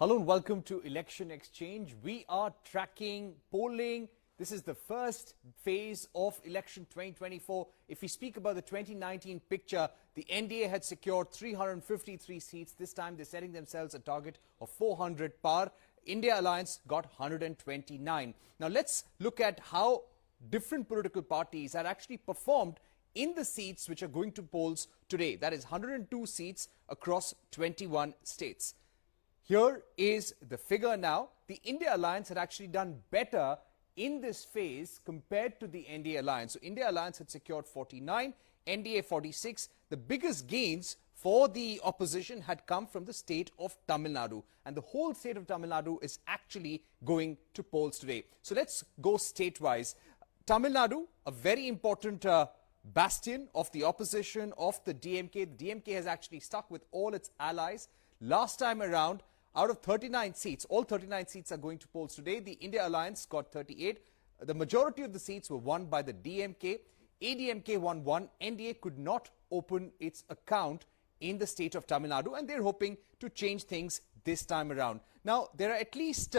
Hello and welcome to Election Exchange. We are tracking polling. This is the first phase of election 2024. If we speak about the 2019 picture, the NDA had secured 353 seats. This time they're setting themselves a target of 400 par. India Alliance got 129. Now let's look at how different political parties had actually performed in the seats which are going to polls today. That is 102 seats across 21 states. Here is the figure now. The India Alliance had actually done better in this phase compared to the NDA Alliance. So India Alliance had secured 49, NDA 46. The biggest gains for the opposition had come from the state of Tamil Nadu. And the whole state of Tamil Nadu is actually going to polls today. So let's go state-wise. Tamil Nadu, a very important bastion of the opposition, of the DMK. The DMK has actually stuck with all its allies. Last time around, out of 39 seats, all 39 seats are going to polls today. The India Alliance got 38. The majority of the seats were won by the DMK. ADMK won 1. NDA could not open its account in the state of Tamil Nadu, and they're hoping to change things this time around. Now, there are at least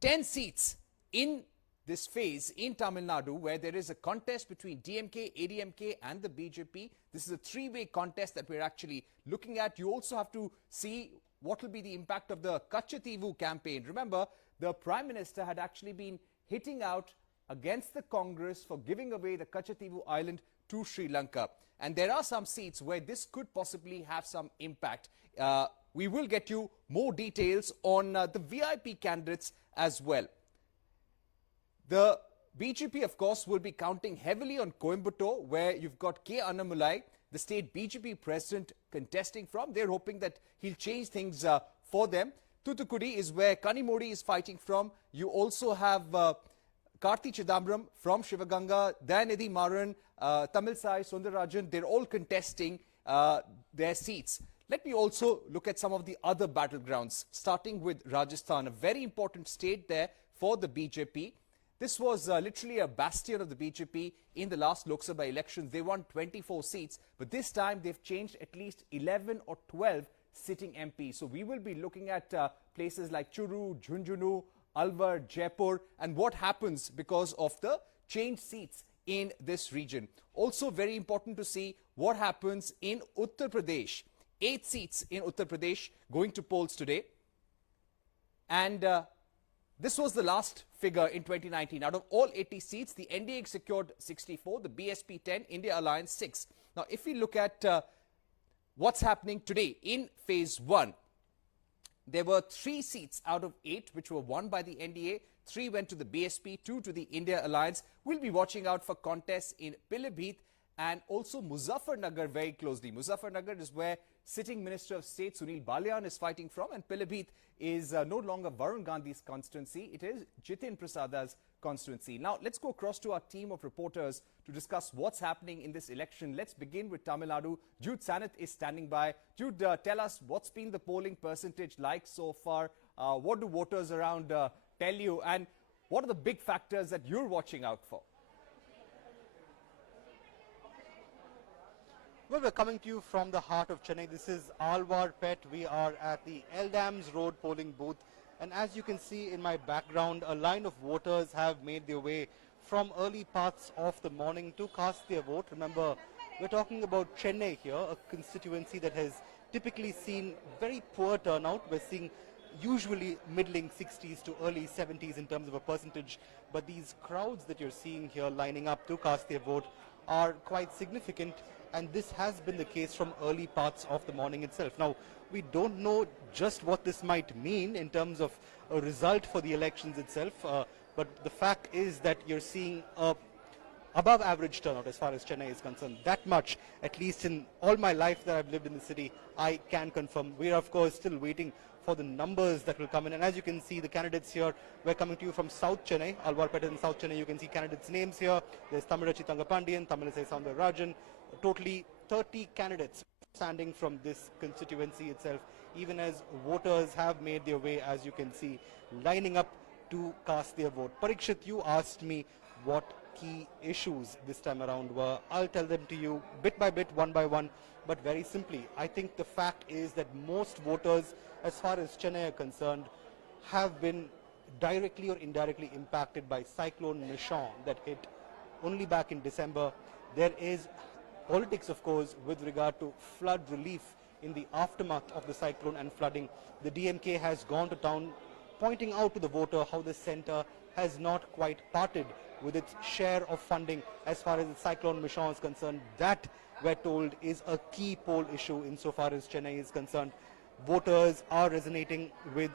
10 seats in this phase in Tamil Nadu where there is a contest between DMK, ADMK and the BJP. This is a three-way contest that we're actually looking at. You also have to see what will be the impact of the Kachativu campaign. Remember, the Prime Minister had actually been hitting out against the Congress for giving away the Kachativu island to Sri Lanka. And there are some seats where this could possibly have some impact. We will get you more details on the VIP candidates as well. The BJP, of course, will be counting heavily on Coimbatore, where you've got K. Annamalai, the state BJP president, contesting from. They're hoping that he'll change things for them. Thoothukudi is where Kanimodi is fighting from. You also have Karthi Chidambaram from Shivaganga, Dayanidhi Maran, Tamilisai Soundararajan. They're all contesting their seats. Let me also look at some of the other battlegrounds, starting with Rajasthan, a very important state there for the BJP. This was literally a bastion of the BJP in the last Lok Sabha elections. They won 24 seats, but this time they've changed at least 11 or 12 sitting MPs. So we will be looking at places like Churu, Jhunjhunu, Alwar, Jaipur, and what happens because of the changed seats in this region. Also very important to see what happens in Uttar Pradesh. 8 seats in Uttar Pradesh going to polls today. And this was the last figure in 2019. Out of all 80 seats, the NDA secured 64, the BSP 10, India Alliance 6. Now, if we look at what's happening today in phase 1, there were 3 seats out of 8 which were won by the NDA. 3 went to the BSP, 2 to the India Alliance. We'll be watching out for contests in Pilibhit and also Muzaffarnagar very closely. Muzaffarnagar is where sitting Minister of State Sunil Balyan is fighting from, and Pilibhit is no longer Varun Gandhi's constituency. It is Jitin Prasada's constituency. Now, let's go across to our team of reporters to discuss what's happening in this election. Let's begin with Tamil Nadu. Jude Saneth is standing by. Jude, tell us what's been the polling percentage like so far. What do voters around tell you, and what are the big factors that you're watching out for? Well, we're coming to you from the heart of Chennai. This is Alwar Pet. We are at the Eldams Road polling booth. And as you can see in my background, a line of voters have made their way from early parts of the morning to cast their vote. Remember, we're talking about Chennai here, a constituency that has typically seen very poor turnout. We're seeing usually middling 60s to early 70s in terms of a percentage. But these crowds that you're seeing here lining up to cast their vote are quite significant, and this has been the case from early parts of the morning itself. Now, we don't know just what this might mean in terms of a result for the elections itself, but the fact is that you're seeing a above average turnout as far as Chennai is concerned. That much, at least in all my life that I've lived in the city, I can confirm. We are, of course, still waiting for the numbers that will come in. And as you can see, the candidates here, we're coming to you from South Chennai, Alwarpet in South Chennai. You can see candidates' names here. There's Thamirachi Thangapandian, Tamilisai Soundararajan, totally 30 candidates standing from this constituency itself, even as voters have made their way, as you can see, lining up to cast their vote. Parikshit, you asked me what key issues this time around were. I'll tell them to you bit by bit, one by one, but very simply. I think the fact is that most voters, as far as Chennai are concerned, have been directly or indirectly impacted by Cyclone Nishan that hit only back in December. There is politics, of course, with regard to flood relief in the aftermath of the cyclone and flooding. The DMK has gone to town pointing out to the voter how the centre has not quite parted with its share of funding as far as the cyclone Nishan is concerned. That, we're told, is a key poll issue insofar as Chennai is concerned. Voters are resonating with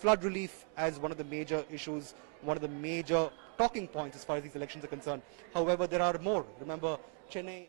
flood relief as one of the major issues, one of the major talking points as far as these elections are concerned. However, there are more. Remember, Chennai,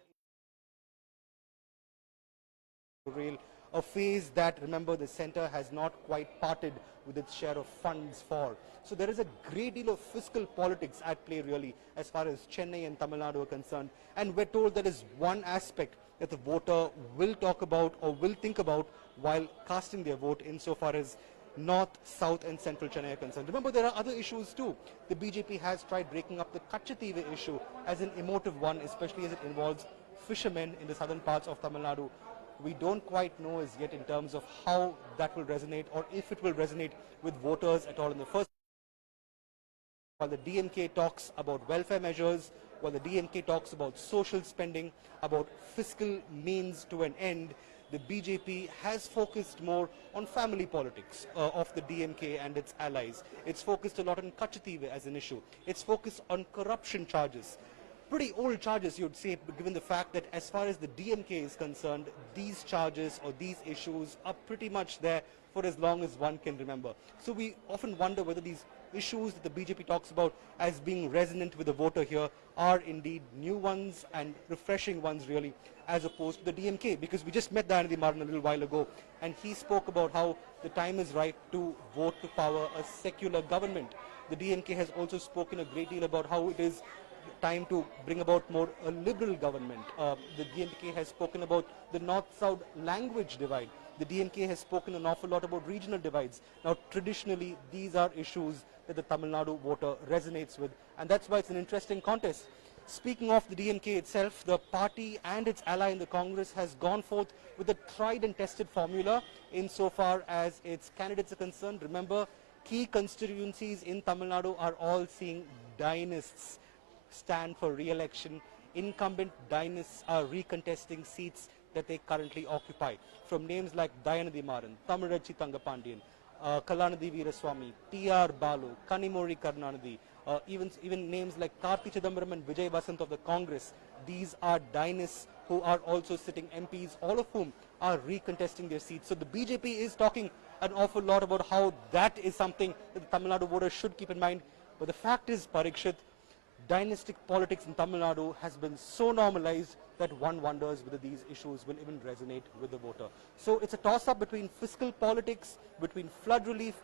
a phase that, remember, the centre has not quite parted with its share of funds for. So there is a great deal of fiscal politics at play, really, as far as Chennai and Tamil Nadu are concerned. And we're told that is one aspect that the voter will talk about or will think about while casting their vote insofar as North, South and Central Chennai are concerned. Remember, there are other issues too. The BJP has tried breaking up the Kachativa issue as an emotive one, especially as it involves fishermen in the southern parts of Tamil Nadu. We don't quite know as yet in terms of how that will resonate or if it will resonate with voters at all in the first. While the DMK talks about welfare measures, while the DMK talks about social spending, about fiscal means to an end, the BJP has focused more on family politics of the DMK and its allies. It's focused a lot on Kachativa as an issue. It's focused on corruption charges. Pretty old charges, you'd say, given the fact that as far as the DMK is concerned, these charges or these issues are pretty much there for as long as one can remember. So we often wonder whether these issues that the BJP talks about as being resonant with the voter here are indeed new ones and refreshing ones, really, as opposed to the DMK, because we just met Dayanidhi Maran a little while ago and he spoke about how the time is right to vote to power a secular government. The DMK has also spoken a great deal about how it is time to bring about more a liberal government. The DMK has spoken about the North-South language divide. The DMK has spoken an awful lot about regional divides. Now, traditionally, these are issues that the Tamil Nadu voter resonates with, and that's why it's an interesting contest. Speaking of the DMK itself, the party and its ally in the Congress has gone forth with a tried and tested formula insofar as its candidates are concerned. Remember, key constituencies in Tamil Nadu are all seeing dynasts stand for re-election. Incumbent dynasts are recontesting seats that they currently occupy. From names like Dayanidhi Maran, Thamizharachi Thangapandiyan, Kalanidhi Veeraswamy, T.R. Balu, Kanimozhi Karunanidhi, even names like Karthi Chidambaram and Vijay Vasant of the Congress. These are dynasts who are also sitting MPs, all of whom are recontesting their seats. So the BJP is talking an awful lot about how that is something that the Tamil Nadu voters should keep in mind. But the fact is, Parikshit, dynastic politics in Tamil Nadu has been so normalized that one wonders whether these issues will even resonate with the voter. So it's a toss-up between fiscal politics, between flood relief,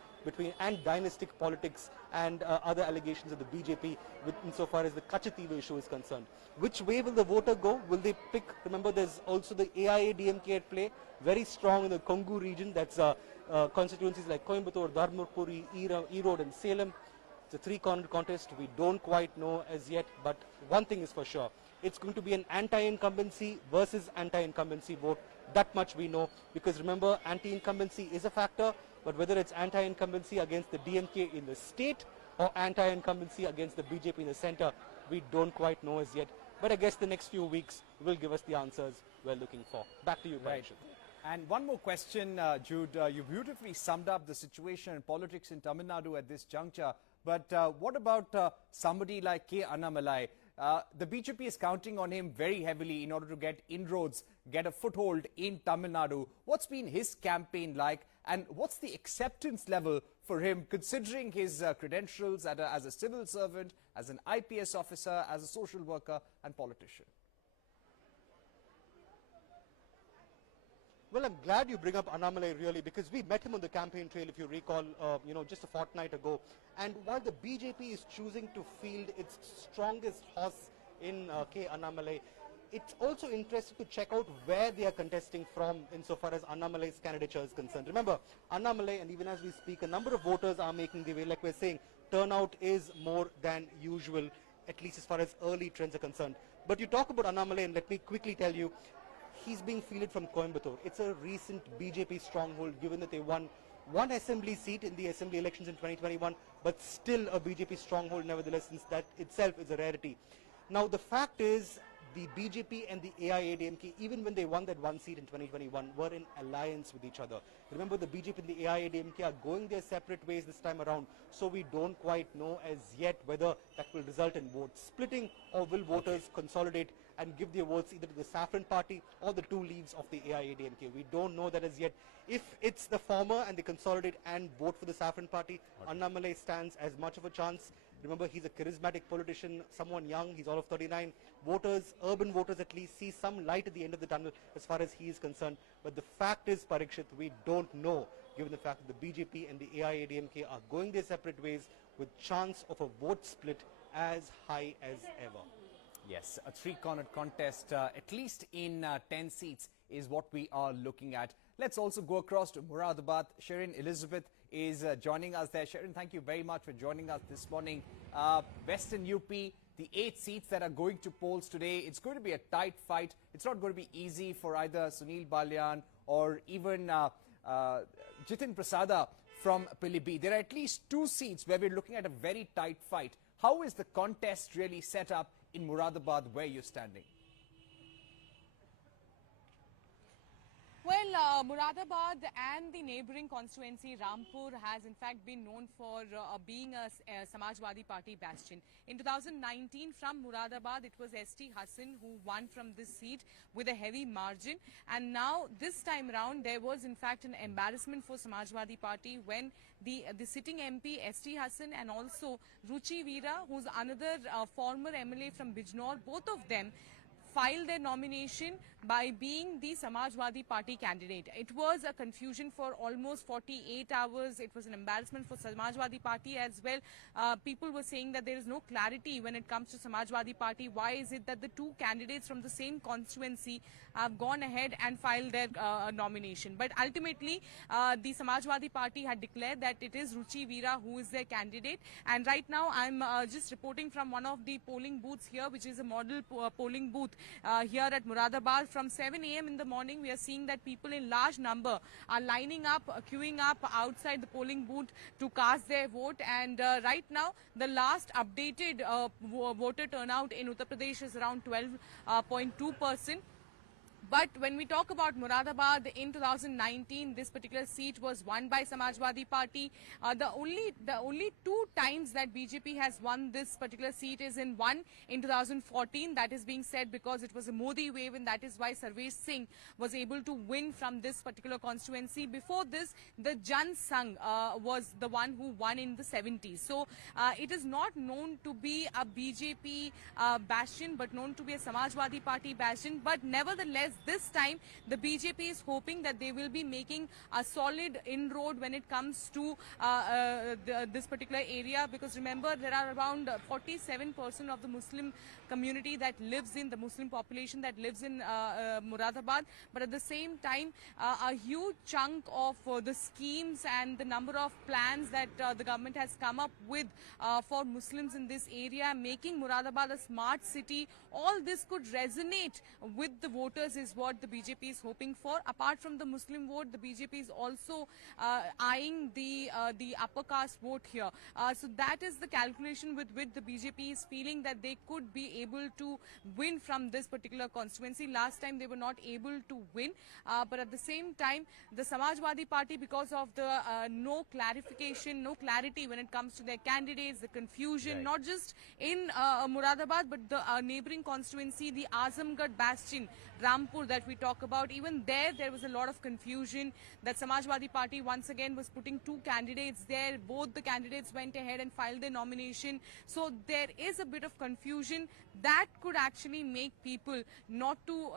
and dynastic politics and other allegations of the BJP insofar as the Kachativa issue is concerned. Which way will the voter go? Will they pick? Remember, there's also the AIA-DMK at play, very strong in the Kongu region. That's constituencies like Coimbatore, Dharmapuri, Erode and Salem. It's a three-cornered contest. We don't quite know as yet, but one thing is for sure. It's going to be an anti-incumbency versus anti-incumbency vote. That much we know, because remember, anti-incumbency is a factor, but whether it's anti-incumbency against the DMK in the state or anti-incumbency against the BJP in the center, we don't quite know as yet. But I guess the next few weeks will give us the answers we're looking for. Back to you, Parikshit. And one more question, Jude. You beautifully summed up the situation and politics in Tamil Nadu at this juncture. But what about somebody like K. Annamalai? The BJP is counting on him very heavily in order to get inroads, get a foothold in Tamil Nadu. What's been his campaign like, and what's the acceptance level for him, considering his credentials as a civil servant, as an IPS officer, as a social worker and politician? Well, I'm glad you bring up Annamalai, really, because we met him on the campaign trail, if you recall, just a fortnight ago. And while the BJP is choosing to field its strongest horse in K. Annamalai, it's also interesting to check out where they are contesting from insofar as Annamalai's candidature is concerned. Remember, Annamalai, and even as we speak, a number of voters are making the way, like we're saying, turnout is more than usual at least as far as early trends are concerned. But you talk about Annamalai, and let me quickly tell you, he's being fielded from Coimbatore. It's a recent BJP stronghold, given that they won one assembly seat in the assembly elections in 2021, but still a BJP stronghold nevertheless, since that itself is a rarity. Now, the fact is, the BJP and the AIADMK, even when they won that one seat in 2021, were in alliance with each other. Remember, the BJP and the AIADMK are going their separate ways this time around, so we don't quite know as yet whether that will result in vote splitting, or will voters consolidate and give their votes either to the Saffron Party or the two leaves of the AIADMK. We don't know that as yet. If it's the former and they consolidate and vote for the Saffron Party, Annamalai stands as much of a chance. Remember, he's a charismatic politician, someone young, he's all of 39. Voters, urban voters at least, see some light at the end of the tunnel as far as he is concerned. But the fact is, Parikshit, we don't know, given the fact that the BJP and the AIADMK are going their separate ways, with chance of a vote split as high as ever. Yes, a three-cornered contest, at least in 10 seats, is what we are looking at. Let's also go across to Moradabad. Sharon Elizabeth is joining us there. Sharon, thank you very much for joining us this morning. Western UP, the 8 seats that are going to polls today, it's going to be a tight fight. It's not going to be easy for either Sunil Balyan or even Jitin Prasada from Pilibhit. There are at least 2 seats where we're looking at a very tight fight. How is the contest really set up in Moradabad, where you're standing? Well, Moradabad and the neighbouring constituency Rampur has in fact been known for being a Samajwadi Party bastion. In 2019 from Moradabad it was ST Hassan who won from this seat with a heavy margin, and now this time round there was in fact an embarrassment for Samajwadi Party when the sitting MP ST Hassan and also Ruchi Veera, who's another former MLA from Bijnor, both of them filed their nomination by being the Samajwadi Party candidate. It was a confusion for almost 48 hours. It was an embarrassment for Samajwadi Party as well. People were saying that there is no clarity when it comes to Samajwadi Party. Why is it that the 2 candidates from the same constituency have gone ahead and filed their nomination? But ultimately, the Samajwadi Party had declared that it is Ruchi Veera who is their candidate. And right now, I'm just reporting from one of the polling booths here, which is a model polling booth here at Moradabad. From 7 a.m. in the morning, we are seeing that people in large number are lining up, queuing up outside the polling booth to cast their vote. And right now, the last updated voter turnout in Uttar Pradesh is around 12.2%. But when we talk about Moradabad in 2019, this particular seat was won by Samajwadi Party. The only 2 times that BJP has won this particular seat is in 2014. That is being said because it was a Modi wave, and that is why Sarvesh Singh was able to win from this particular constituency. Before this, the Jan Sangh was the one who won in the 70s. So it is not known to be a BJP bastion, but known to be a Samajwadi Party bastion. But nevertheless, this time the BJP is hoping that they will be making a solid inroad when it comes to this particular area, because remember, there are around 47% of the Muslim community that lives in, the Muslim population that lives in Moradabad. But at the same time, a huge chunk of the schemes and the number of plans that the government has come up with for Muslims in this area, making Moradabad a smart city, all this could resonate with the voters is what the BJP is hoping for. Apart from the Muslim vote, the BJP is also eyeing the upper caste vote here. So that is the calculation with which the BJP is feeling that they could be able to win from this particular constituency. Last time they were not able to win, but at the same time, the Samajwadi Party, because of the no clarification, no clarity when it comes to their candidates, the confusion, not just in Moradabad, but the neighboring constituency, the Azamgarh bastion, Rampur, that we talk about, even there was a lot of confusion that Samajwadi Party once again was putting 2 candidates there. Both the candidates went ahead and filed their nomination. So there is a bit of confusion that could actually make people not to,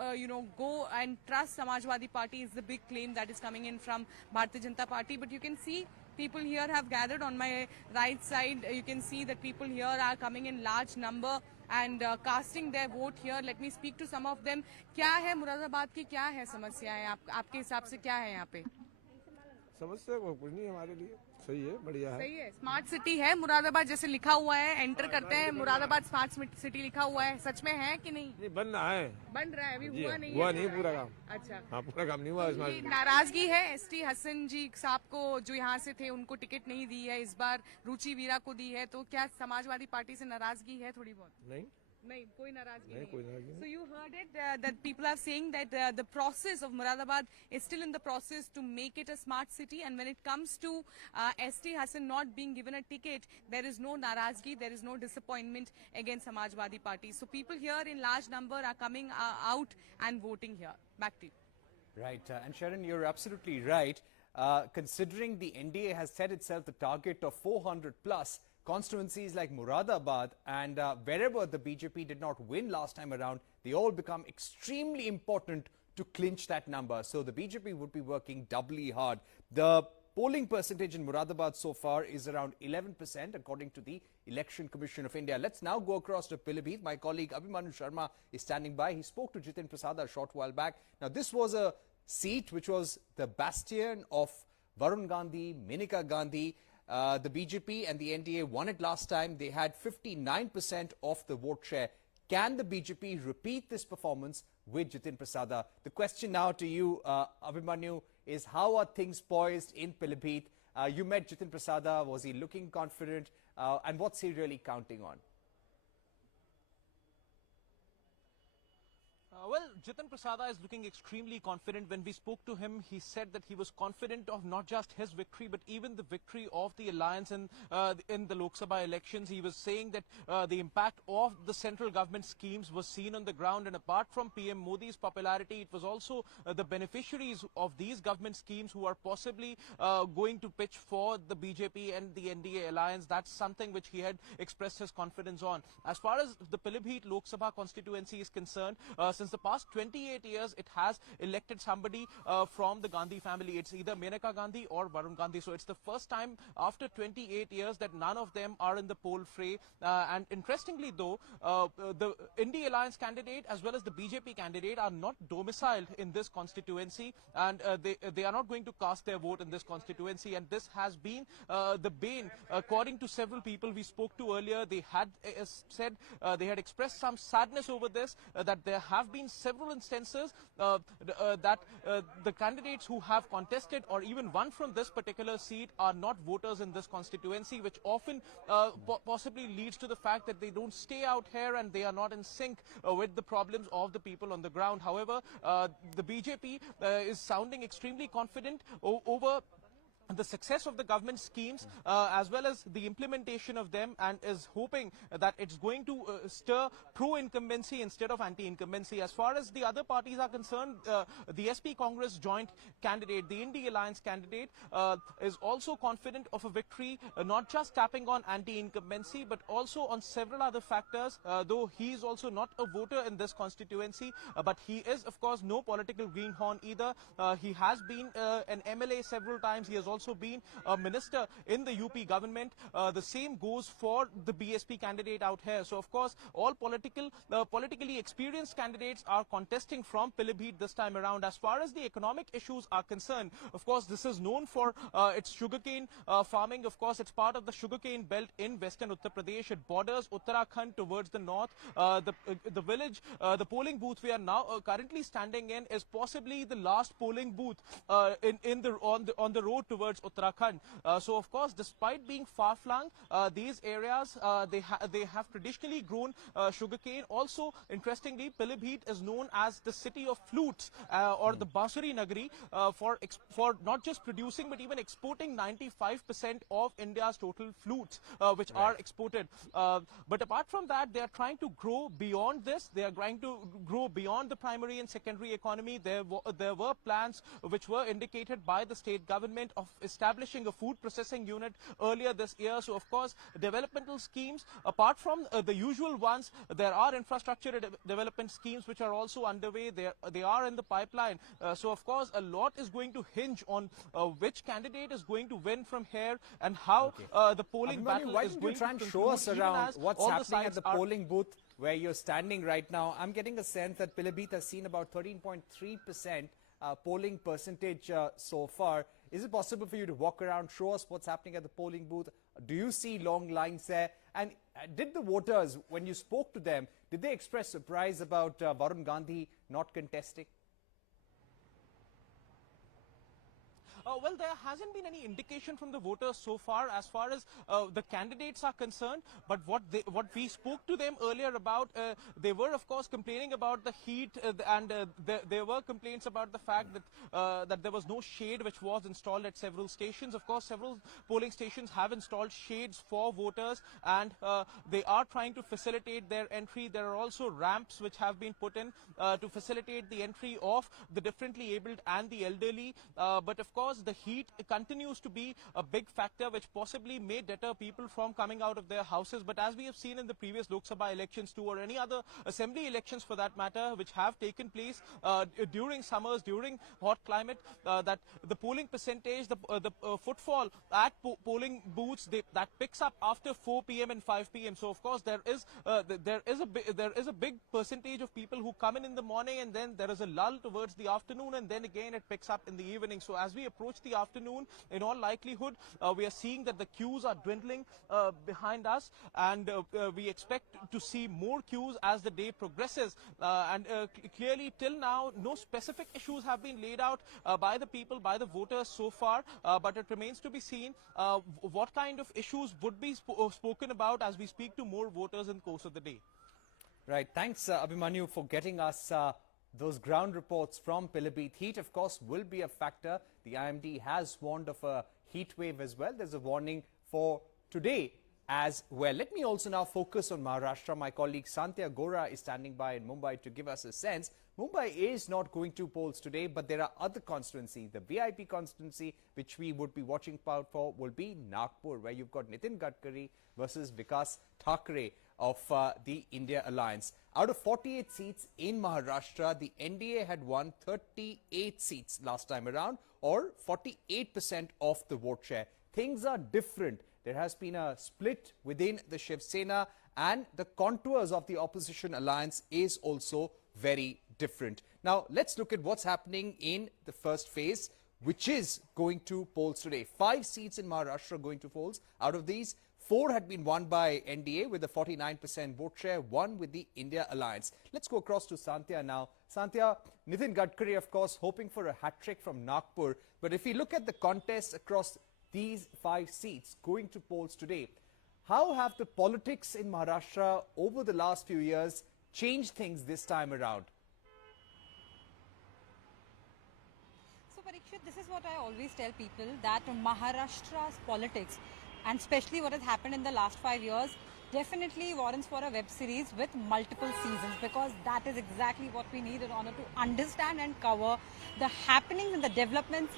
go and trust Samajwadi Party is the big claim that is coming in from Bharatiya Janata Party. But you can see people here have gathered on my right side. You can see that people here are coming in large number and casting their vote here. Let me speak to some of them. क्या है मुरादाबाद की क्या है समस्याएं आपके हिसाब से क्या है यहाँ पे? समस्या को कुछ नहीं हमारे लिए, सही है, बढ़िया है। सही है, स्मार्ट सिटी है मुरादाबाद जैसे लिखा हुआ है, एंटर करते हैं मुरादाबाद स्मार्ट सिटी लिखा हुआ है, सच में है कि नहीं? नहीं, बन रहा है, बन रहा है, अभी हुआ नहीं हुआ है? नहीं पूरा काम। अच्छा, हाँ, पूरा काम नहीं हुआ। ये नाराजगी है एसटी हसन जी साहब को, जो यहाँ से थे, उनको टिकट नहीं दी है, इस बार रुचि वीरा को दी है, तो क्या समाजवादी पार्टी से नाराजगी है थोड़ी बहुत? नहीं, कोई नाराजगी नहीं। So you heard it that people are saying that the process of Moradabad is still in the process to make it a smart city, and when it comes to ST Hassan not being given a ticket, there is no narazgi, there is no disappointment against Samajwadi Party. So people here in large number are coming out and voting here. Back to you. Right, and Sharon, you're absolutely right. Considering the NDA has set itself the target of 400 plus constituencies like Muradabad, and wherever the BJP did not win last time around, they all become extremely important to clinch that number. So the BJP would be working doubly hard. The polling percentage in Muradabad so far is around 11% according to the Election Commission of India. Let's now go across to Pilibhit. My colleague Abhimanyu Sharma is standing by. He spoke to Jitin Prasada a short while back. Now this was a seat which was the bastion of Varun Gandhi, Menika Gandhi. The BJP and the NDA won it last time. They had 59% of the vote share. Can the BJP repeat this performance with Jitin Prasada? The question now to you, Abhimanyu, is how are things poised in Pilibhit? You met Jitin Prasada. Was he looking confident? And what's he really counting on? Well, Jitin Prasada is looking extremely confident. When we spoke to him, he said that he was confident of not just his victory, but even the victory of the alliance in the Lok Sabha elections. He was saying that the impact of the central government schemes was seen on the ground, and apart from PM Modi's popularity, it was also the beneficiaries of these government schemes who are possibly going to pitch for the BJP and the NDA alliance. That's something which he had expressed his confidence on. As far as the Pilibhit Lok Sabha constituency is concerned, since the past 28 years, it has elected somebody from the Gandhi family. It's either Menaka Gandhi or Varun Gandhi. So it's the first time after 28 years that none of them are in the poll fray. And interestingly, though, the India Alliance candidate as well as the BJP candidate are not domiciled in this constituency, and they are not going to cast their vote in this constituency. And this has been the bane, according to several people we spoke to earlier. They had said they had expressed some sadness over this, that there have been several instances that the candidates who have contested or even won from this particular seat are not voters in this constituency, which often possibly leads to the fact that they don't stay out here and they are not in sync with the problems of the people on the ground. However, the BJP is sounding extremely confident over the success of the government schemes as well as the implementation of them, and is hoping that it's going to stir pro-incumbency instead of anti-incumbency. As far as the other parties are concerned, the SP Congress joint candidate, the India Alliance candidate, is also confident of a victory, not just tapping on anti-incumbency but also on several other factors, though he is also not a voter in this constituency, but he is of course no political greenhorn either. He has been an MLA several times. He has also been a minister in the UP government. The same goes for the BSP candidate out here. So of course all politically experienced candidates are contesting from Pilibhit this time around. As far as the economic issues are concerned, of course this is known for its sugarcane farming. Of course it's part of the sugarcane belt in western Uttar Pradesh. It borders Uttarakhand towards the north. The village, the polling booth we are now currently standing in is possibly the last polling booth on the road towards Uttarakhand. So of course, despite being far-flung, these areas they have traditionally grown sugarcane. Also, interestingly, Pilibhit is known as the city of flutes or the Bansuri Nagari for not just producing but even exporting 95% of India's total flutes, which are exported. But apart from that, they are trying to grow beyond this. They are trying to grow beyond the primary and secondary economy. There were plans which were indicated by the state government of establishing a food processing unit earlier this year. So of course developmental schemes, apart from the usual ones, there are infrastructure development schemes which are also underway. They are in the pipeline. So of course a lot is going to hinge on which candidate is going to win from here and how the polling battle why is don't going you try to and show conclude, us even around as what's all the happening at sides the are polling booth where you're standing right now? I'm getting a sense that Pilibhit has seen about 13.3% polling percentage so far. Is it possible for you to walk around, show us what's happening at the polling booth? Do you see long lines there? And did the voters, when you spoke to them, did they express surprise about Varun Gandhi not contesting? Well, there hasn't been any indication from the voters so far as the candidates are concerned. But what we spoke to them earlier about, they were of course complaining about the heat, and there were complaints about the fact that that there was no shade which was installed at several stations. Of course, several polling stations have installed shades for voters, and they are trying to facilitate their entry. There are also ramps which have been put in to facilitate the entry of the differently abled and the elderly. But of course, the heat continues to be a big factor which possibly may deter people from coming out of their houses. But as we have seen in the previous Lok Sabha elections too, or any other assembly elections for that matter, which have taken place during summers, during hot climate, that the polling percentage, the footfall at polling booths, that picks up after 4 p.m. and 5 p.m. So of course there is a big percentage of people who come in the morning, and then there is a lull towards the afternoon, and then again it picks up in the evening. So as we approach the afternoon, in all likelihood, we are seeing that the queues are dwindling behind us, and we expect to see more queues as the day progresses. Clearly, till now, no specific issues have been laid out by the people, by the voters so far, but it remains to be seen what kind of issues would be spoken about as we speak to more voters in the course of the day. Right. Thanks, Abhimanyu, for getting us those ground reports from Pilibhit. Heat, of course, will be a factor. The IMD has warned of a heat wave as well. There's a warning for today as well. Let me also now focus on Maharashtra. My colleague Santya Gora is standing by in Mumbai to give us a sense. Mumbai is not going to polls today, but there are other constituencies. The VIP constituency, which we would be watching out for, will be Nagpur, where you've got Nitin Gadkari versus Vikas Thakre of the India Alliance. Out of 48 seats in Maharashtra, the NDA had won 38 seats last time around, or 48% of the vote share. Things are different. There has been a split within the Shiv Sena, and the contours of the opposition alliance is also very different. Now, let's look at what's happening in the first phase, which is going to polls today. 5 seats in Maharashtra going to polls. Out of these, 4 had been won by NDA with a 49% vote share, 1 with the India Alliance. Let's go across to Santya now. Santya, Nitin Gadkari, of course, hoping for a hat-trick from Nagpur. But if we look at the contest across these 5 seats going to polls today, how have the politics in Maharashtra over the last few years changed things this time around? So, Parikshit, this is what I always tell people, that Maharashtra's politics, and especially what has happened in the last 5 years, definitely warrants for a web series with multiple seasons, because that is exactly what we need in order to understand and cover the happenings and the developments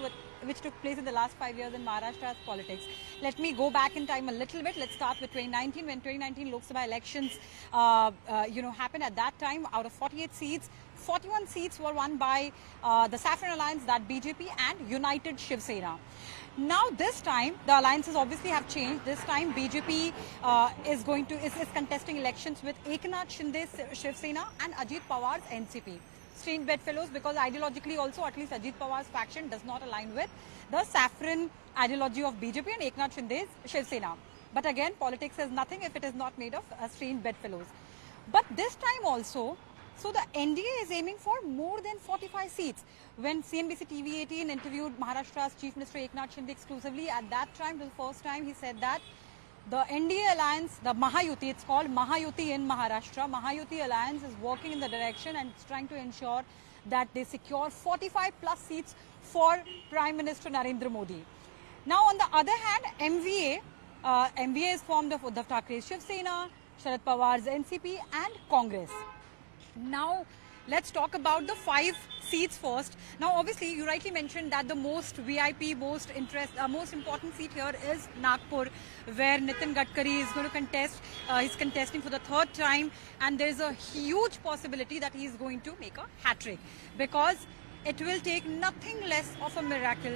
which took place in the last 5 years in Maharashtra's politics. Let me go back in time a little bit. Let's start with 2019, when 2019 Lok Sabha elections happened. At that time, out of 48 seats, 41 seats were won by the Saffron Alliance, that BJP, and United Shiv Sena. Now this time, the alliances obviously have changed. This time, BJP is contesting elections with Eknath Shinde's Shiv Sena and Ajit Pawar's NCP. Strange bedfellows, because ideologically also, at least Ajit Pawar's faction does not align with the saffron ideology of BJP and Eknath Shinde's Shiv Sena. But again, politics is nothing if it is not made of strange bedfellows. But this time also, so the NDA is aiming for more than 45 seats. When CNBC-TV18 interviewed Maharashtra's Chief Minister Eknath Shinde exclusively, at that time, for the first time, he said that the NDA alliance, the Mahayuti, it's called Mahayuti in Maharashtra. Mahayuti alliance is working in the direction and it's trying to ensure that they secure 45 plus seats for Prime Minister Narendra Modi. Now, on the other hand, MVA is formed of Uddhav Thackeray's Shiv Sena, Sharad Pawar's NCP and Congress. Now, let's talk about the 5 seats first. Now, obviously, you rightly mentioned that the most VIP, most important seat here is Nagpur, where Nitin Gadkari is going to contest. He's contesting for the 3rd time, and there's a huge possibility that he's going to make a hat-trick, because it will take nothing less of a miracle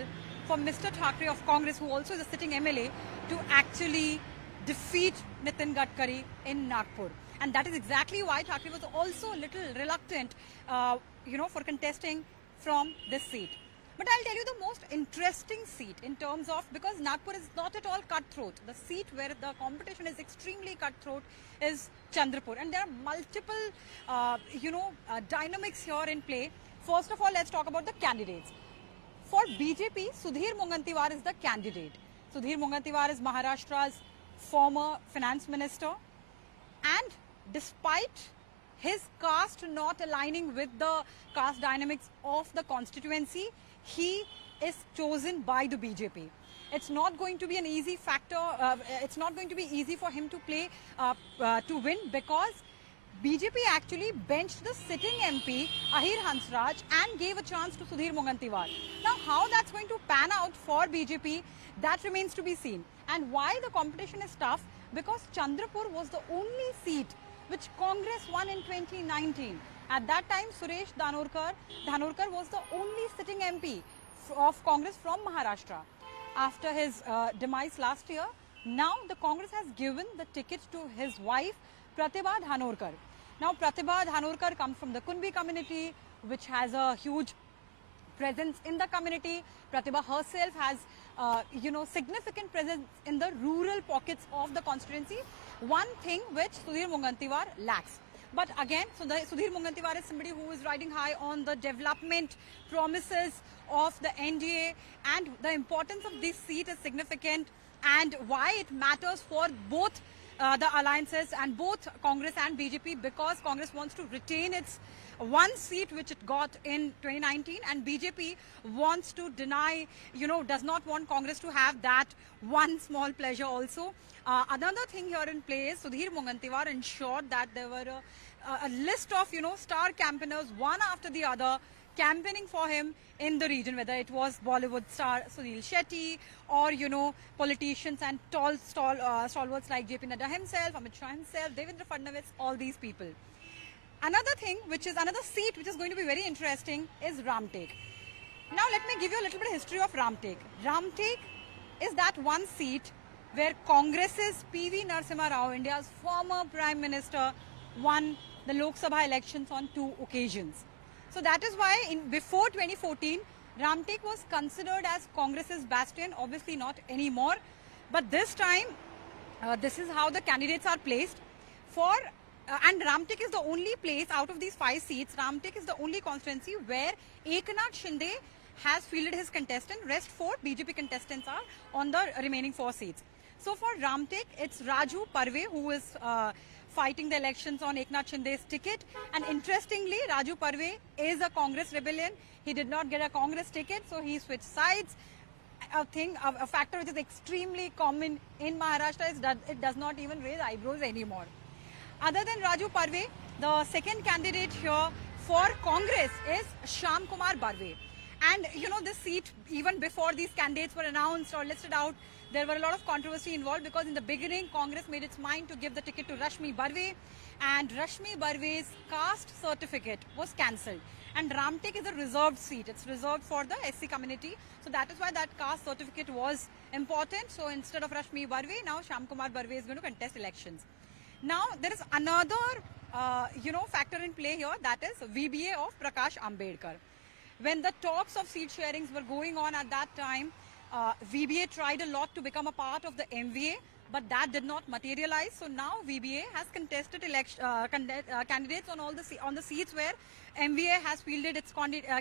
for Mr. Thackeray of Congress, who also is a sitting MLA, to actually defeat Nitin Gadkari in Nagpur. And that is exactly why Thackeray was also a little reluctant, for contesting from this seat. But I'll tell you the most interesting seat in terms of, because Nagpur is not at all cutthroat. The seat where the competition is extremely cutthroat is Chandrapur. And there are multiple, dynamics here in play. First of all, let's talk about the candidates. For BJP, Sudhir Mungantiwar is the candidate. Sudhir Mungantiwar is Maharashtra's former finance minister. And despite his caste not aligning with the caste dynamics of the constituency, he is chosen by the BJP. It's not going to be an easy factor. It's not going to be easy for him to play to win, because BJP actually benched the sitting MP Ahir Hansraj and gave a chance to Sudhir Mungantiwar. Now, how that's going to pan out for BJP, that remains to be seen. And why the competition is tough? Because Chandrapur was the only seat which Congress won in 2019. At that time, Suresh Dhanorkar was the only sitting MP of Congress from Maharashtra. After his demise last year, now the Congress has given the ticket to his wife, Pratibha Dhanorkar. Now, Pratibha Dhanorkar comes from the Kunbi community, which has a huge presence in the community. Pratibha herself has, significant presence in the rural pockets of the constituency. One thing which Sudhir Mungantiwar lacks. But again, Sudhir Mungantiwar is somebody who is riding high on the development promises of the NDA, and the importance of this seat is significant, and why it matters for both the alliances and both Congress and BJP, because Congress wants to retain its one seat which it got in 2019, and BJP wants to deny, does not want Congress to have that one small pleasure also. Another thing here in play is Sudhir Mungantiwar ensured that there were a list of, star campaigners, one after the other, campaigning for him in the region, whether it was Bollywood star Sunil Shetty or, politicians and stalwarts like JP Nadda himself, Amit Shah himself, Devendra Fadnavis, all these people. Another thing, another seat which is going to be very interesting, is Ramtek. Now, let me give you a little bit of history of Ramtek. Ramtek is that one seat where Congress's P.V. Narasimha Rao, India's former Prime Minister, won the Lok Sabha elections on 2 occasions. So that is why before 2014, Ramtek was considered as Congress's bastion, obviously not anymore. But this time, this is how the candidates are placed. And Ramtek is the only place out of these 5 seats, Ramtek is the only constituency where Eknath Shinde has fielded his contestant. Rest 4 BJP contestants are on the remaining 4 seats. So for Ramtek, it's Raju Parve who is fighting the elections on Eknath Shinde's ticket. And interestingly, Raju Parve is a Congress rebellion. He did not get a Congress ticket, so he switched sides. A factor which is extremely common in Maharashtra is that it does not even raise eyebrows anymore. Other than Raju Parve, the second candidate here for Congress is Shyam Kumar Barve. And this seat, even before these candidates were announced or listed out, there were a lot of controversy involved, because in the beginning, Congress made its mind to give the ticket to Rashmi Barve, and Rashmi Barve's caste certificate was cancelled. And Ramtek is a reserved seat. It's reserved for the SC community. So that is why that caste certificate was important. So instead of Rashmi Barve, now Shyam Kumar Barve is going to contest elections. Now, there is another, factor in play here, that is VBA of Prakash Ambedkar. When the talks of seat sharings were going on at that time, VBA tried a lot to become a part of the MVA, but that did not materialize. So now VBA has contested candidates on the seats where MVA has fielded its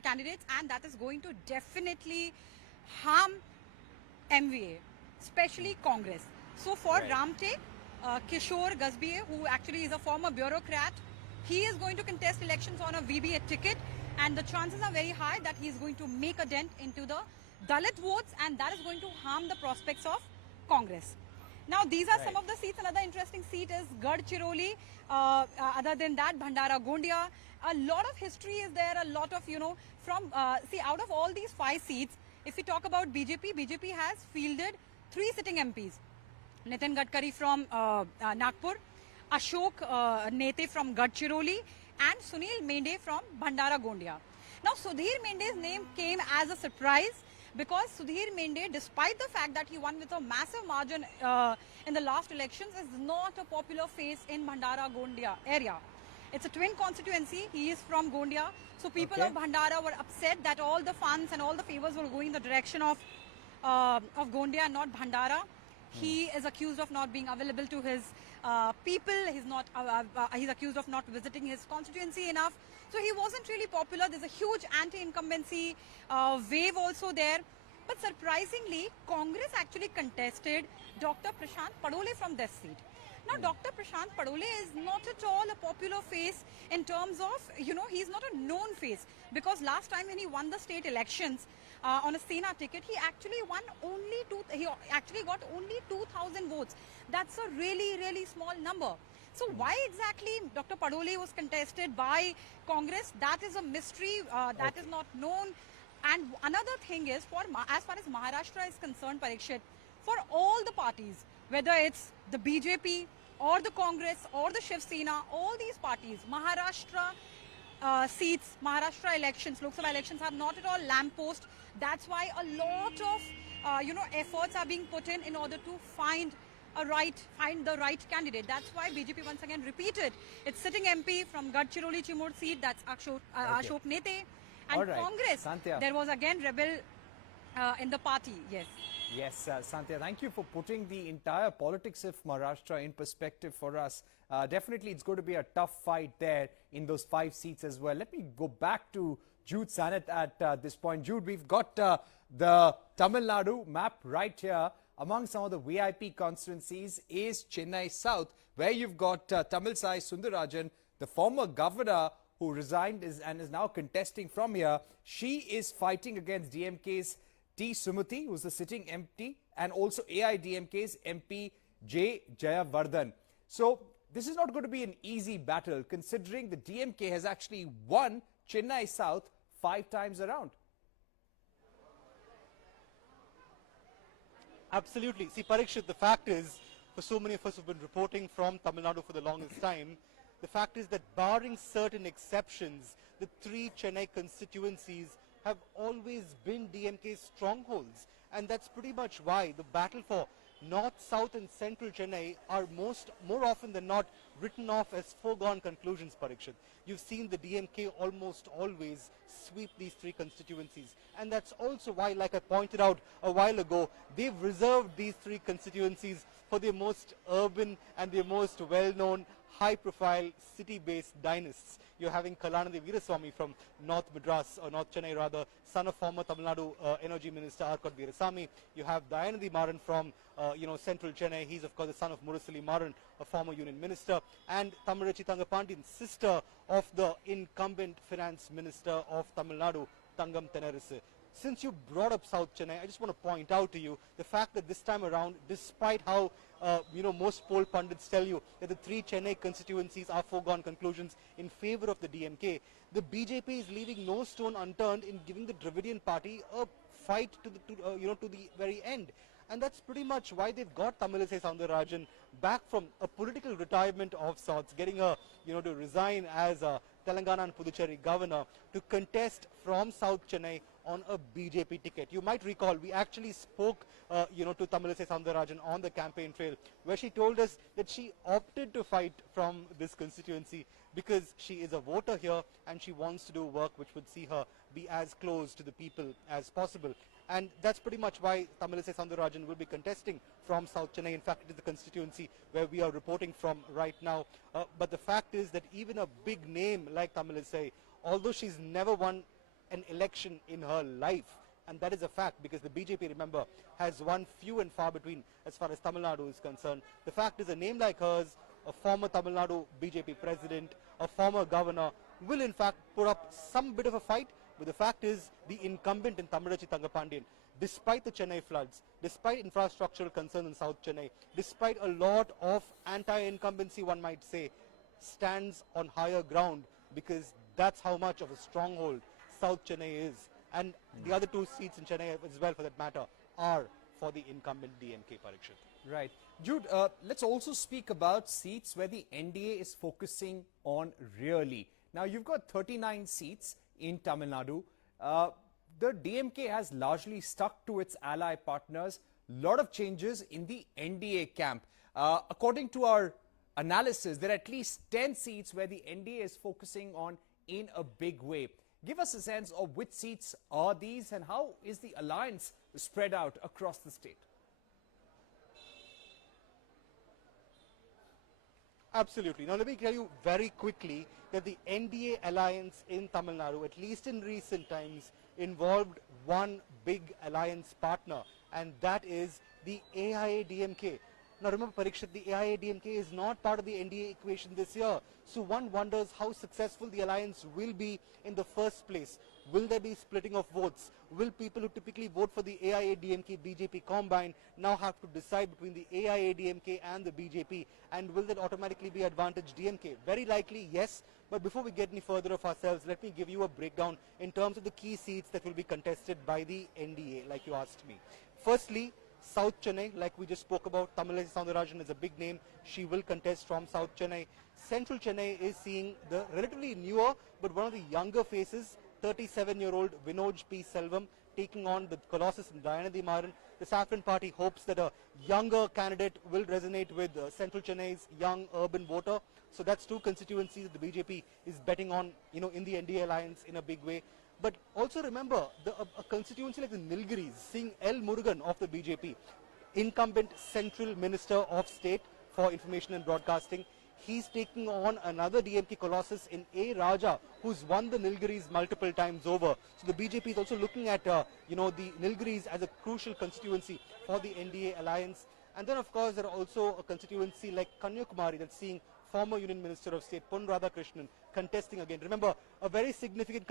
candidates, and that is going to definitely harm MVA, especially Congress. So for Ramtek, Kishore Gasbiye, who actually is a former bureaucrat, he is going to contest elections on a VBA ticket, and the chances are very high that he is going to make a dent into the Dalit votes, and that is going to harm the prospects of Congress. Now, these are some of the seats. Another interesting seat is Gadchiroli. Other than that, Bhandara Gondia. A lot of history is there, a lot of, out of all these 5 seats, if we talk about BJP, BJP has fielded 3 sitting MPs. Nitin Gadkari from Nagpur, Ashok Nete from Gadchiroli, and Sunil Mende from Bhandara Gondia. Now, Sudhir Mende's name came as a surprise, because Sudhir Mende, despite the fact that he won with a massive margin in the last elections, is not a popular face in Bhandara Gondia area. It's a twin constituency. He is from Gondia. So people Okay. of Bhandara were upset that all the funds and all the favors were going in the direction of Gondia and not Bhandara. He is accused of not being available to his people. He's accused of not visiting his constituency enough. So he wasn't really popular. There's a huge anti-incumbency wave also there. But surprisingly, Congress actually contested Dr. Prashant Padole from this seat. Now, Dr. Prashant Padole is not at all a popular face in terms of, he's not a known face. Because last time when he won the state elections on a Sena ticket, he actually got only 2,000 votes. That's a really, really small number. So why exactly Dr. Padole was contested by Congress, that is a mystery, that is not known. And another thing is, as far as Maharashtra is concerned, Parikshit, for all the parties, whether it's the BJP or the Congress or the Shiv Sena, all these parties, Maharashtra seats, Maharashtra elections, Lok Sabha elections are not at all lamppost. That's why a lot of efforts are being put in order to find the right candidate. That's why BJP once again repeated its sitting MP from Gadchiroli Chimur seat, that's Ashok Nete. And All right. Congress, Santya. there was again rebel in the party, yes. Yes, Santya, thank you for putting the entire politics of Maharashtra in perspective for us. Definitely, it's going to be a tough fight there in those 5 seats as well. Let me go back to Jude Sanat at this point. Jude, we've got the Tamil Nadu map right here. Among some of the VIP constituencies is Chennai South, where you've got Tamilisai Soundararajan, the former governor who resigned and is now contesting from here. She is fighting against DMK's T. Sumuti, who's the sitting MP, and also AIDMK's MP J. Jayavardhan. So this is not going to be an easy battle, considering the DMK has actually won Chennai South 5 times around. Absolutely. See, Parikshit, the fact is, for so many of us who've been reporting from Tamil Nadu for the longest time, the fact is that barring certain exceptions, the 3 Chennai constituencies have always been DMK's strongholds. And that's pretty much why the battle for North, South and Central Chennai are more often than not written off as foregone conclusions, Parikshit. You've seen the DMK almost always sweep these 3 constituencies. And that's also why, like I pointed out a while ago, they've reserved these 3 constituencies for their most urban and their most well-known, high-profile, city-based dynasts. You're having Kalanidhi Veeraswamy from North Madras, or North Chennai rather, son of former Tamil Nadu Energy Minister Arcot Veerasamy. You have Dayanidhi Maran from Central Chennai. He's of course the son of Murasali Maran, a former Union Minister, and Thamizhachi Thangapandian, sister of the incumbent Finance Minister of Tamil Nadu, Tangam Tenerisu. Since you brought up South Chennai, I just want to point out to you the fact that this time around, despite how most poll pundits tell you that the 3 Chennai constituencies are foregone conclusions in favor of the DMK, the BJP is leaving no stone unturned in giving the Dravidian party a fight to the very end. And that's pretty much why they've got Tamilisai Soundararajan back from a political retirement of sorts, getting her, to resign as a Telangana and Puducherry governor to contest from South Chennai on a BJP ticket. You might recall we actually spoke, to Tamilisai Soundararajan on the campaign trail, where she told us that she opted to fight from this constituency because she is a voter here and she wants to do work which would see her be as close to the people as possible. And that's pretty much why Tamilisai Soundararajan will be contesting from South Chennai. In fact, it is the constituency where we are reporting from right now. But the fact is that even a big name like Tamilisai, although she's never won an election in her life, and that is a fact because the BJP, remember, has won few and far between as far as Tamil Nadu is concerned. The fact is a name like hers, a former Tamil Nadu BJP president, a former governor, will in fact put up some bit of a fight. But the fact is, the incumbent in Thamizhachi Thangapandian, despite the Chennai floods, despite infrastructural concerns in South Chennai, despite a lot of anti-incumbency, one might say, stands on higher ground because that's how much of a stronghold South Chennai is. And the other 2 seats in Chennai as well, for that matter, are for the incumbent DMK, Parikshit. Right. Jude, let's also speak about seats where the NDA is focusing on really. Now, you've got 39 seats in Tamil Nadu. The DMK has largely stuck to its ally partners. Lot of changes in the NDA camp. According to our analysis, there are at least 10 seats where the NDA is focusing on in a big way. Give us a sense of which seats are these and how is the alliance spread out across the state? Absolutely. Now, let me tell you very quickly that the NDA alliance in Tamil Nadu, at least in recent times, involved one big alliance partner, and that is the AIADMK. Now, remember, Parikshit, the AIADMK is not part of the NDA equation this year. So one wonders how successful the alliance will be in the first place. Will there be splitting of votes? Will people who typically vote for the AIADMK BJP combine now have to decide between the AIADMK and the BJP? And will that automatically be advantage DMK? Very likely, yes. But before we get any further of ourselves, let me give you a breakdown in terms of the key seats that will be contested by the NDA, like you asked me. Firstly, South Chennai, like we just spoke about, Tamilisai Soundararajan is a big name. She will contest from South Chennai. Central Chennai is seeing the relatively newer but one of the younger faces, 37-year-old Vinod P. Selvam, taking on the Colossus in Dayanidhi Maran. The Saffron Party hopes that a younger candidate will resonate with Central Chennai's young urban voter. So that's two constituencies that the BJP is betting on, in the NDA alliance in a big way. But also remember, a constituency like the Nilgiris, seeing L. Murugan of the BJP, incumbent Central Minister of State for Information and Broadcasting. He's taking on another DMK colossus in A. Raja, who's won the Nilgiris multiple times over. So the BJP is also looking at, the Nilgiris as a crucial constituency for the NDA alliance. And then, of course, there are also a constituency like Kanyakumari that's seeing former Union Minister of State Pon Radhakrishnan contesting again. Remember, a very significant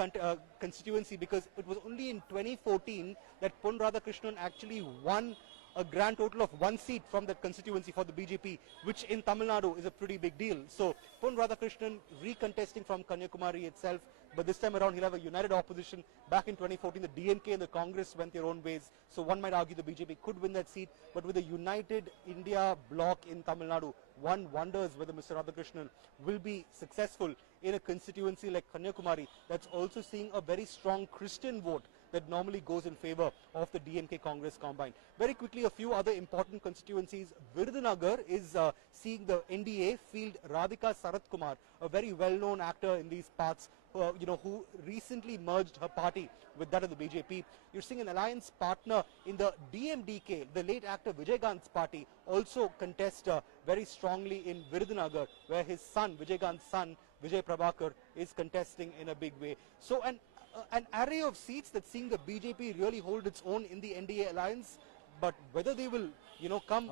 constituency because it was only in 2014 that Pon Radhakrishnan actually won a grand total of 1 seat from that constituency for the BJP, which in Tamil Nadu is a pretty big deal. So Pon Radhakrishnan recontesting from Kanyakumari itself, but this time around he'll have a united opposition. Back in 2014, the DMK and the Congress went their own ways, so one might argue the BJP could win that seat, but with a united India bloc in Tamil Nadu, one wonders whether Mr. Radhakrishnan will be successful in a constituency like Kanyakumari that's also seeing a very strong Christian vote that normally goes in favor of the DMK Congress combine. Very quickly, a few other important constituencies. Virudhunagar is seeing the NDA field Radhika Sarath Kumar, a very well-known actor in these parts, who recently merged her party with that of the BJP. You're seeing an alliance partner in the DMDK, the late actor Vijaykanth's party, also contest very strongly in Virudhunagar, where his son, Vijaykanth's son, Vijay Prabhakar, is contesting in a big way. So an array of seats that's seeing the BJP really hold its own in the NDA alliance, but whether they will, come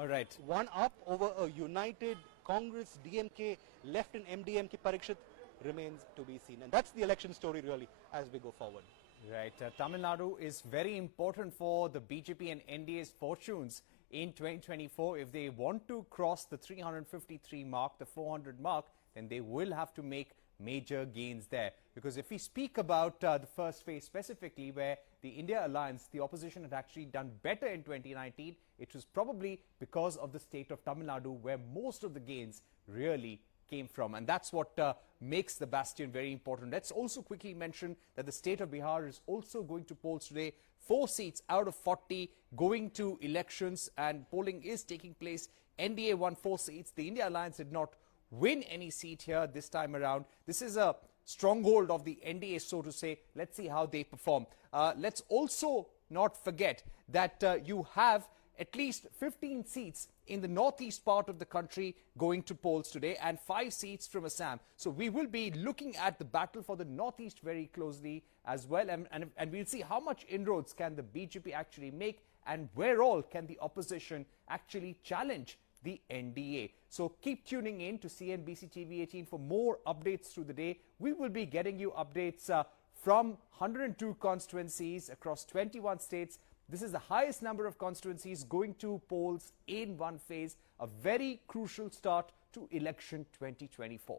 one up over a united Congress, DMK, left and MDMK Parikshit remains to be seen. And that's the election story really as we go forward. Right. Tamil Nadu is very important for the BJP and NDA's fortunes in 2024. If they want to cross the 353 mark, the 400 mark, then they will have to make major gains there. Because if we speak about the first phase specifically, where the India Alliance, the opposition had actually done better in 2019, it was probably because of the state of Tamil Nadu, where most of the gains really came from. And that's what makes the bastion very important. Let's also quickly mention that the state of Bihar is also going to polls today. 4 seats out of 40 going to elections, and polling is taking place. NDA won 4 seats. The India Alliance did not win any seat here this time around. This is a stronghold of the NDA, so to say. Let's see how they perform. Let's also not forget that you have at least 15 seats in the northeast part of the country going to polls today, and 5 seats from Assam. So we will be looking at the battle for the northeast very closely as well, and we'll see how much inroads can the BJP actually make, and where all can the opposition actually challenge the NDA. So keep tuning in to CNBC TV18 for more updates through the day. We will be getting you updates from 102 constituencies across 21 states. This is the highest number of constituencies going to polls in one phase, a very crucial start to election 2024.